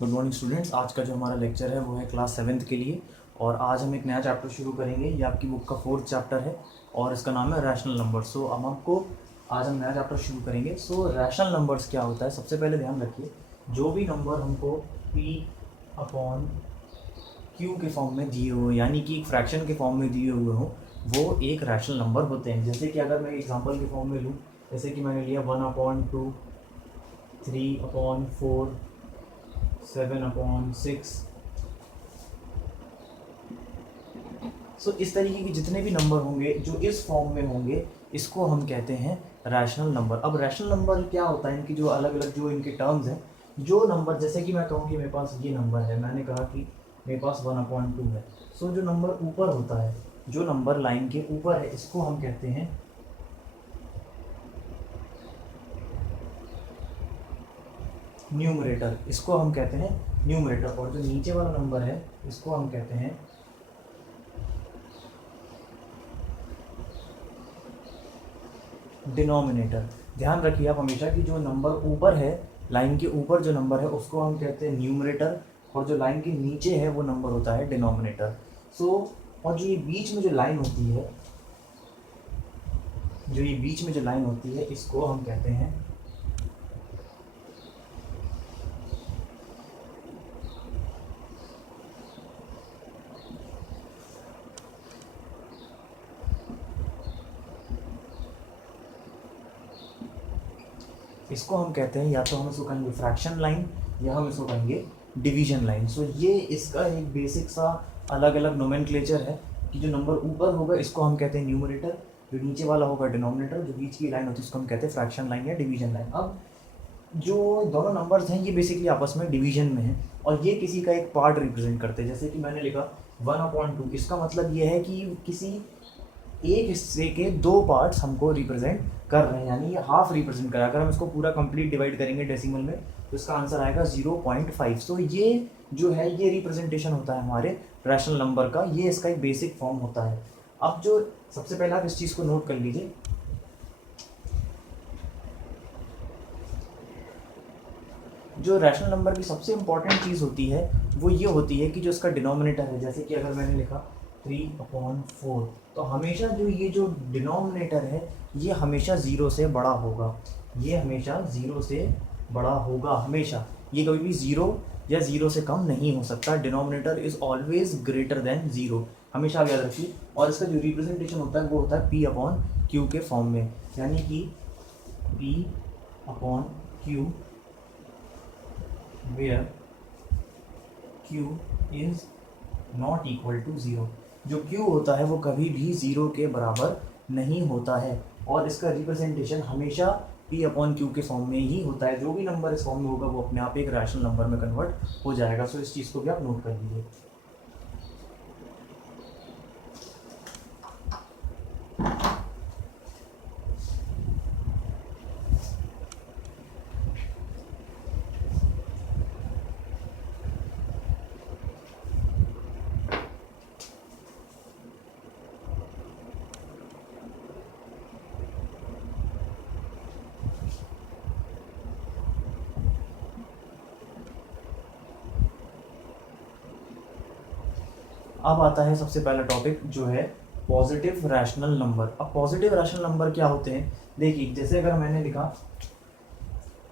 Good morning students. आज का जो हमारा लेक्चर है वो है क्लास 7th के लिए। और आज हम एक नया चैप्टर शुरू करेंगे। ये आपकी बुक का 4th चैप्टर है और इसका नाम है रैशनल नंबर। सो अब आपको आज हम नया चैप्टर शुरू करेंगे। सो रैशनल नंबर्स क्या होता है, सबसे पहले ध्यान रखिए, जो भी नंबर हमको P अपॉन Q के फॉर्म में दिए हुए, यानी कि एक फ्रैक्शन के फॉर्म में दिए हुए हों, वो एक रैशनल नंबर होते हैं। जैसे कि अगर मैं एग्जांपल के फॉर्म में लूँ, जैसे कि मैंने लिया 1/2, 3/4, 7/6। सो इस तरीके के जितने भी नंबर होंगे जो इस फॉर्म में होंगे, इसको हम कहते हैं रैशनल नंबर। अब रैशनल नंबर क्या होता है, इनकी जो अलग अलग जो इनके टर्म्स हैं, जो नंबर, जैसे कि मैं कहूँ कि मेरे पास ये नंबर है, मैंने कहा कि मेरे पास 1/2 है। सो जो नंबर ऊपर होता है, जो नंबर लाइन के ऊपर है, इसको हम कहते हैं न्यूमरेटर। इसको हम कहते हैं न्यूमरेटर। और जो नीचे वाला नंबर है, इसको हम कहते हैं डिनोमिनेटर। ध्यान रखिए आप हमेशा कि जो नंबर ऊपर है, लाइन के ऊपर जो नंबर है, उसको हम कहते हैं न्यूमरेटर, और जो लाइन के नीचे है वो नंबर होता है डिनोमिनेटर। और जो ये बीच में जो लाइन होती है, इसको हम कहते हैं या तो हम इसको कहेंगे फ्रैक्शन लाइन, या हम इसको कहेंगे डिवीजन लाइन। सो ये इसका एक बेसिक सा अलग अलग नोमेनक्लेचर है कि जो नंबर ऊपर होगा इसको हम कहते हैं न्यूमरेटर, जो नीचे वाला होगा डिनोमिनेटर, जो बीच की लाइन होती है उसको हम कहते हैं फ्रैक्शन लाइन या डिवीजन लाइन। अब जो दोनों नंबर्स हैं ये बेसिकली आपस में डिवीजन में हैं और ये किसी का एक पार्ट रिप्रेजेंट करते हैं। जैसे कि मैंने लिखा 1/2, इसका मतलब ये है कि किसी एक हिस्से के दो पार्ट्स हमको रिप्रेजेंट कर रहे हैं, यानी ये हाफ रिप्रेजेंट कर रहा है। अगर हम इसको पूरा कंप्लीट डिवाइड करेंगे डेसिमल में, तो इसका आंसर आएगा 0.5। सो ये जो है ये रिप्रेजेंटेशन होता है हमारे रैशनल नंबर का, ये इसका एक बेसिक फॉर्म होता है। अब जो सबसे पहले आप इस चीज़ को नोट कर लीजिए, जो रैशनल नंबर की सबसे इंपॉर्टेंट चीज़ होती है वो ये होती है कि जो इसका डिनोमिनेटर है, जैसे कि अगर मैंने लिखा 3/4, तो हमेशा जो ये जो डिनोमिनेटर है ये हमेशा ज़ीरो से बड़ा होगा। ये हमेशा ज़ीरो से बड़ा होगा, हमेशा। ये कभी भी ज़ीरो या ज़ीरो से कम नहीं हो सकता। Denominator is always greater than zero, हमेशा आप याद रखिए। और इसका जो रिप्रेजेंटेशन होता है वो होता है P/Q के फॉर्म में, यानी कि P/Q where Q is not equal to 0। जो Q होता है वो कभी भी ज़ीरो के बराबर नहीं होता है, और इसका रिप्रेजेंटेशन हमेशा P/Q के फॉर्म में ही होता है। जो भी नंबर इस फॉर्म में होगा वो अपने आप एक रैशनल नंबर में कन्वर्ट हो जाएगा। सो इस चीज़ को भी आप नोट कर लीजिए। अब आता है सबसे पहला टॉपिक जो है पॉजिटिव रैशनल नंबर। अब पॉजिटिव रैशनल नंबर क्या होते हैं, देखिए जैसे अगर मैंने लिखा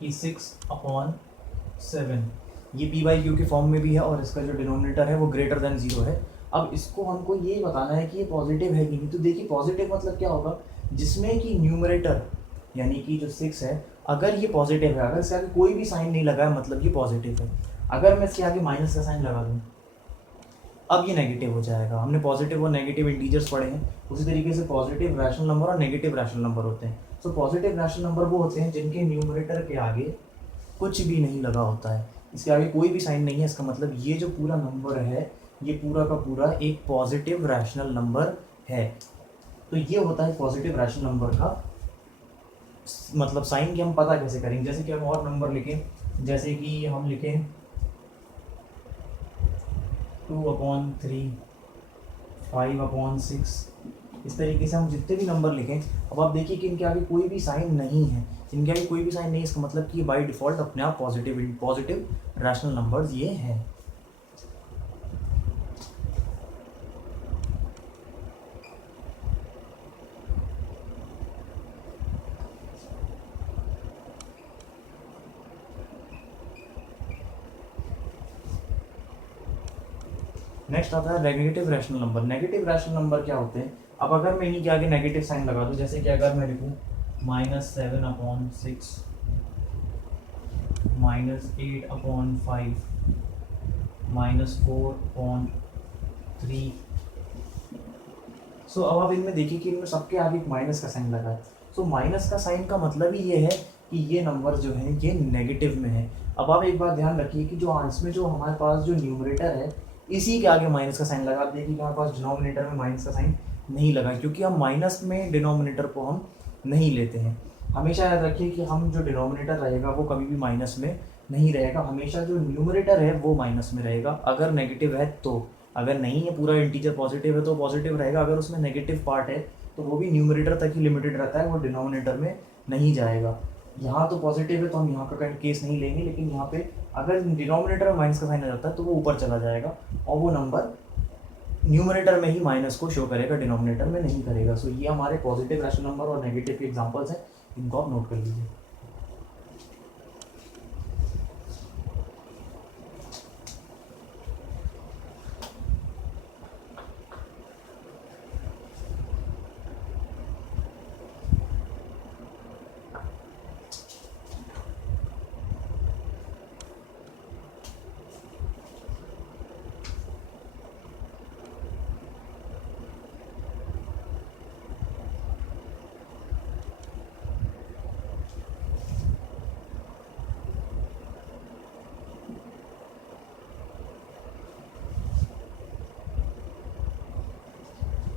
कि 6/7, ये P/Q के फॉर्म में भी है और इसका जो डिनोमिनेटर है वो ग्रेटर देन 0 है। अब इसको हमको ये बताना है कि ये पॉजिटिव है कि नहीं। तो देखिए पॉजिटिव मतलब क्या होगा, जिसमें कि न्यूमरेटर यानी कि जो 6 है, अगर ये पॉजिटिव है, अगर इसके आगे कोई भी साइन नहीं लगा है, मतलब ये पॉजिटिव है। अगर मैं इसके आगे माइनस का साइन लगा दूँ, अब ये नेगेटिव हो जाएगा। हमने पॉजिटिव और नेगेटिव इंटीजर्स पढ़े हैं, उसी तरीके से पॉजिटिव रैशनल नंबर और नेगेटिव रैशनल नंबर होते हैं। सो पॉजिटिव रैशनल नंबर वो होते हैं जिनके न्यूमरेटर के आगे कुछ भी नहीं लगा होता है, इसके आगे कोई भी साइन नहीं है। इसका मतलब ये जो पूरा नंबर है, ये पूरा का पूरा एक पॉजिटिव रैशनल नंबर है। तो ये होता है पॉजिटिव रैशनल नंबर का मतलब साइन कि हम पता कैसे करेंगे। जैसे कि हम और नंबर लिखें, जैसे कि हम लिखें 2/3, 5/6, इस तरीके से हम जितने भी नंबर लिखें। अब आप देखिए कि इनके आगे कोई भी साइन नहीं है, जिनके आगे कोई भी साइन नहीं, इसका मतलब कि बाय डिफ़ॉल्ट अपने आप पॉजिटिव रैशनल नंबर्स ये हैं। नेक्स्ट आता है negative rational number. Negative rational number क्या होते हैं? अब अगर मैं इन्हीं के आगे नेगेटिव साइन लगा दूं, जैसे कि अगर मैं लिखूं -7/6, -8/5, -4/3। सो अब आप इनमें देखिए कि इनमें सबके आगे एक माइनस का साइन लगा है। सो माइनस का साइन का मतलब ही ये है कि ये नंबर जो है ये नेगेटिव में है। अब आप एक बात ध्यान रखिए कि जो आंसर में जो हमारे पास जो न्यूमरेटर है इसी के आगे माइनस का साइन लगा। आप देखिए कि हमारे पास डिनोमिनेटर में माइनस का साइन नहीं लगा, क्योंकि हम माइनस में डिनोमिनेटर को हम नहीं लेते हैं। हमेशा याद रखिए कि हम जो डिनोमिनेटर रहेगा वो कभी भी माइनस में नहीं रहेगा, हमेशा जो न्यूमरेटर है वो माइनस में रहेगा अगर नेगेटिव है तो। अगर नहीं है, पूरा इंटीजर पॉजिटिव है तो पॉजिटिव रहेगा, अगर उसमें नेगेटिव पार्ट है तो वो भी न्यूमरेटर तक ही लिमिटेड रहता है, वो डिनोमिनेटर में नहीं जाएगा। यहाँ तो पॉजिटिव है तो हम यहाँ का केस नहीं लेंगे, लेकिन यहाँ पे अगर डिनोमिनेटर में माइनस का साइन आ जाता है तो वो ऊपर चला जाएगा और वो नंबर न्यूमरेटर में ही माइनस को शो करेगा, डिनोमिनेटर में नहीं करेगा। सो ये हमारे पॉजिटिव रैशनल नंबर और नेगेटिव के एग्जांपल्स हैं, इनको आप नोट कर लीजिए।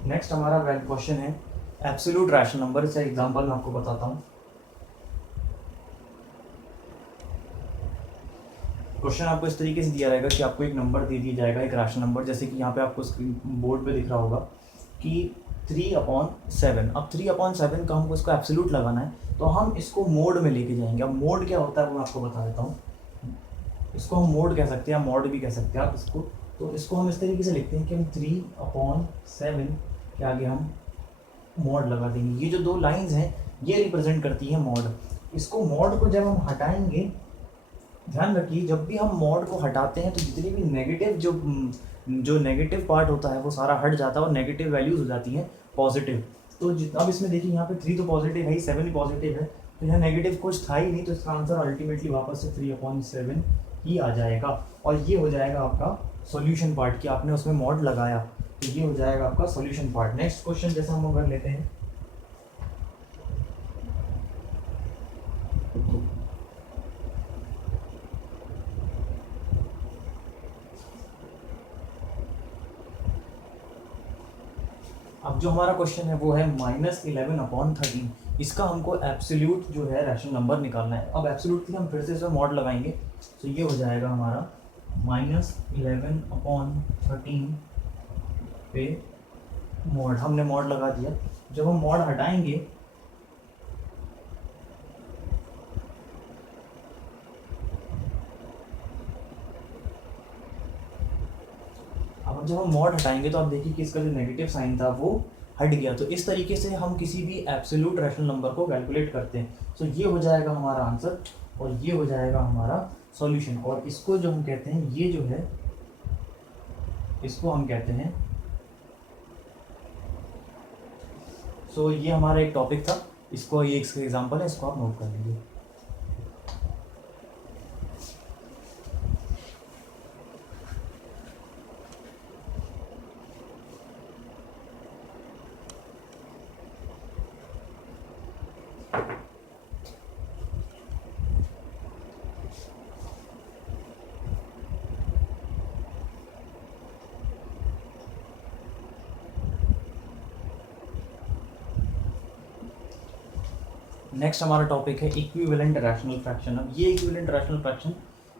नेक्स्ट हमारा क्वेश्चन है एब्सोल्यूट रैशनल नंबर। इसका एग्जांपल मैं आपको बताता हूँ। क्वेश्चन आपको इस तरीके से दिया रहेगा कि आपको एक नंबर दे दिया जाएगा, एक रैशनल नंबर, जैसे कि यहाँ पे आपको स्क्रीन बोर्ड पे दिख रहा होगा कि 3/7। अब 3/7 का हमको इसको एब्सोल्यूट लगाना है, तो हम इसको मोड में लेके जाएंगे। अब मोड क्या होता है वो मैं आपको बता देता हूँ। इसको हम मोड कह सकते हैं, मॉड भी कह सकते हैं आप इसको। तो इसको हम इस तरीके से लिखते हैं कि हम 3/7 के आगे हम मॉड लगा देंगे। ये जो दो लाइंस हैं ये रिप्रेजेंट करती है मॉड। इसको मॉड को जब हम हटाएंगे, ध्यान रखिए जब भी हम मॉड को हटाते हैं तो जितनी भी नेगेटिव जो नेगेटिव पार्ट होता है वो सारा हट जाता है और नेगेटिव वैल्यूज हो जाती हैं पॉजिटिव। तो अब इसमें देखिए यहाँ पे 3 तो पॉजिटिव है ही, 7 भी पॉजिटिव है, तो यहाँ नेगेटिव कुछ था ही नहीं, तो इसका आंसर अल्टीमेटली वापस से 3/7 ही आ जाएगा। और ये हो जाएगा आपका सॉल्यूशन पार्ट कि आपने उसमें मॉड लगाया, तो ये हो जाएगा आपका सॉल्यूशन पार्ट। नेक्स्ट क्वेश्चन जैसा हम कर लेते हैं। अब जो हमारा क्वेश्चन है वो है -11/13। इसका हमको एब्सोल्यूट जो है रैशनल नंबर निकालना है। अब एब्सोल्यूट के लिए हम फिर से इसमें मॉड लगाएंगे, तो ये हो जाएगा हमारा -11/13 पे मॉड, हमने मॉड लगा दिया। जब हम मॉड हटाएंगे अब जब हम मॉड हटाएंगे तो आप देखिए कि इसका जो नेगेटिव साइन था वो हट गया। तो इस तरीके से हम किसी भी एब्सोल्यूट रैशनल नंबर को कैलकुलेट करते हैं। तो ये हो जाएगा हमारा आंसर और ये हो जाएगा हमारा सॉल्यूशन। और इसको जो हम कहते हैं, ये जो है इसको हम कहते हैं, सो ये हमारा एक टॉपिक था, इसको ये इसका एग्जांपल है, इसको आप नोट कर लीजिए। नेक्स्ट हमारा टॉपिक है इक्विवेलेंट रैशनल फ्रैक्शन। अब ये इक्विवेलेंट रैशनल फ्रैक्शन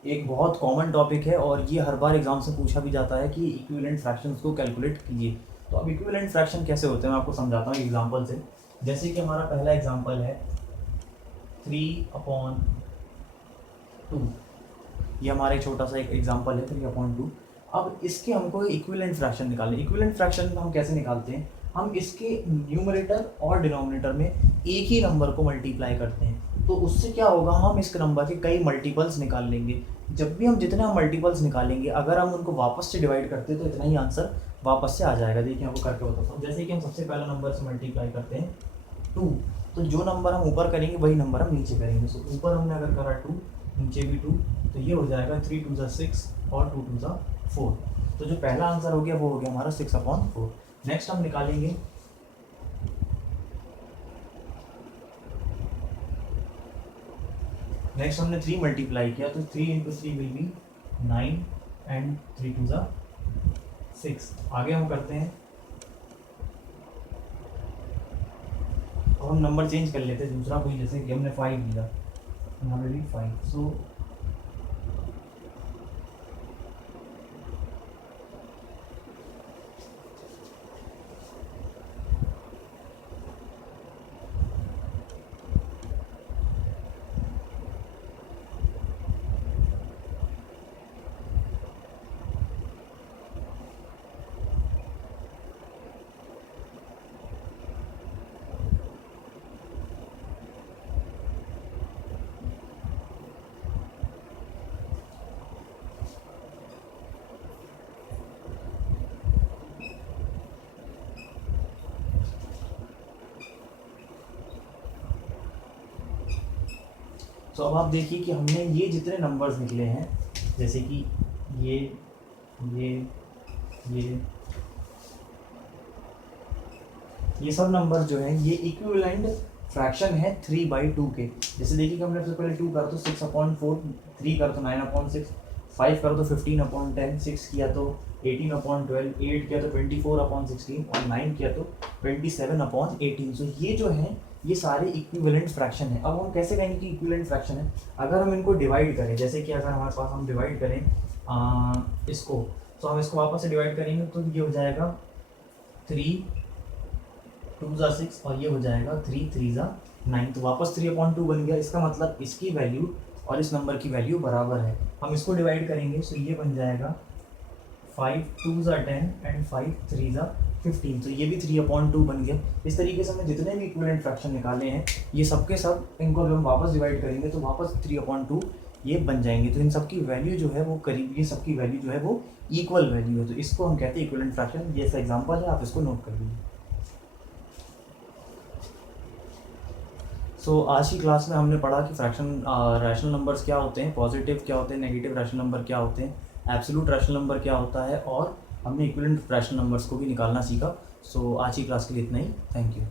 एक बहुत कॉमन टॉपिक है और ये हर बार एग्जाम से पूछा भी जाता है कि इक्विवेलेंट फ्रैक्शंस को कैलकुलेट कीजिए। तो अब इक्विवेलेंट फ्रैक्शन कैसे होते हैं मैं आपको समझाता हूँ एग्जांपल से। जैसे कि हमारा पहला एग्जांपल है 3/2। ये हमारा एक छोटा सा एक एग्जांपल है 3/2। अब इसके हमको इक्विवेलेंट फ्रैक्शन निकालने। इक्विवेलेंट फ्रैक्शन हम कैसे निकालते हैं, हम इसके न्यूमरेटर और डिनोमिनेटर में एक ही नंबर को मल्टीप्लाई करते हैं, तो उससे क्या होगा, हम इस नंबर के कई मल्टीपल्स निकाल लेंगे। जब भी हम जितने हम मल्टीपल्स निकालेंगे, अगर हम उनको वापस से डिवाइड करते हैं तो इतना ही आंसर वापस से आ जाएगा। देखिए आपको करके बताता हूँ। जैसे कि हम सबसे पहला नंबर से मल्टीप्लाई करते हैं 2, तो जो नंबर हम ऊपर करेंगे वही नंबर हम नीचे करेंगे। सो ऊपर हमने अगर करा 2, नीचे भी 2, तो ये हो जाएगा 3 2 6 और 2 2 4। तो जो पहला आंसर हो गया वो हो गया हमारा 6/4। नेक्स्ट हम निकालेंगे नेक्स्ट हमने 3 मल्टीप्लाई किया, तो 3 × 3 विल बी 9 एंड 3 2 6। आगे हम करते हैं, अब हम नंबर चेंज कर लेते हैं दूसरा कोई, जैसे कि हमने 5 लिया, यहाँ पे भी 5। सो अब आप देखिए कि हमने ये जितने नंबर्स निकले हैं, जैसे कि ये ये ये सब नंबर जो हैं ये इक्विवेलेंट फ्रैक्शन है 3/2 के। जैसे देखिए कि हमने सबसे पहले 2 कर तो 6/4, 3 कर तो 9/6, 5 कर तो 15/10, 6 किया तो 18/12, 8 किया तो 24/16 और 9 किया तो 27/18। सो ये जो है ये सारे इक्विवेलेंट फ्रैक्शन है। अब हम कैसे कहेंगे कि इक्विवेलेंट फ्रैक्शन है, अगर हम इनको डिवाइड करें, जैसे कि अगर हमारे पास हम डिवाइड करें इसको, तो हम इसको वापस से डिवाइड करेंगे तो ये हो जाएगा 3 2 6 और ये हो जाएगा 3 3 9। तो वापस 3/2 बन गया। इसका मतलब इसकी वैल्यू और इस नंबर की वैल्यू बराबर है। हम इसको डिवाइड करेंगे तो ये बन जाएगा 5 2 10 एंड 5 3 15। तो ये भी 3/2 बन गया। इस तरीके से हमने जितने भी इक्विवेलेंट फ्रैक्शन निकाले हैं ये सब के सब, इनको जब हम वापस डिवाइड करेंगे तो वापस 3/2 ये बन जाएंगे। तो इन सब की वैल्यू जो है वो करीब, ये सब की वैल्यू जो है वो इक्वल वैल्यू है। तो इसको हम कहते हैं इक्विवेलेंट फ्रैक्शन। ये ऐसा एग्जाम्पल है, आप इसको नोट कर लीजिए। सो आज की क्लास में हमने पढ़ा कि फ्रैक्शन रैशनल नंबर्स क्या होते हैं, पॉजिटिव क्या होते हैं, नेगेटिव रैशनल नंबर क्या होते हैं, एब्सोल्यूट रैशनल नंबर क्या होता है, और हमने इक्विवेलेंट रैशनल नंबर्स को भी निकालना सीखा। सो आज की क्लास के लिए इतना ही। Thank you.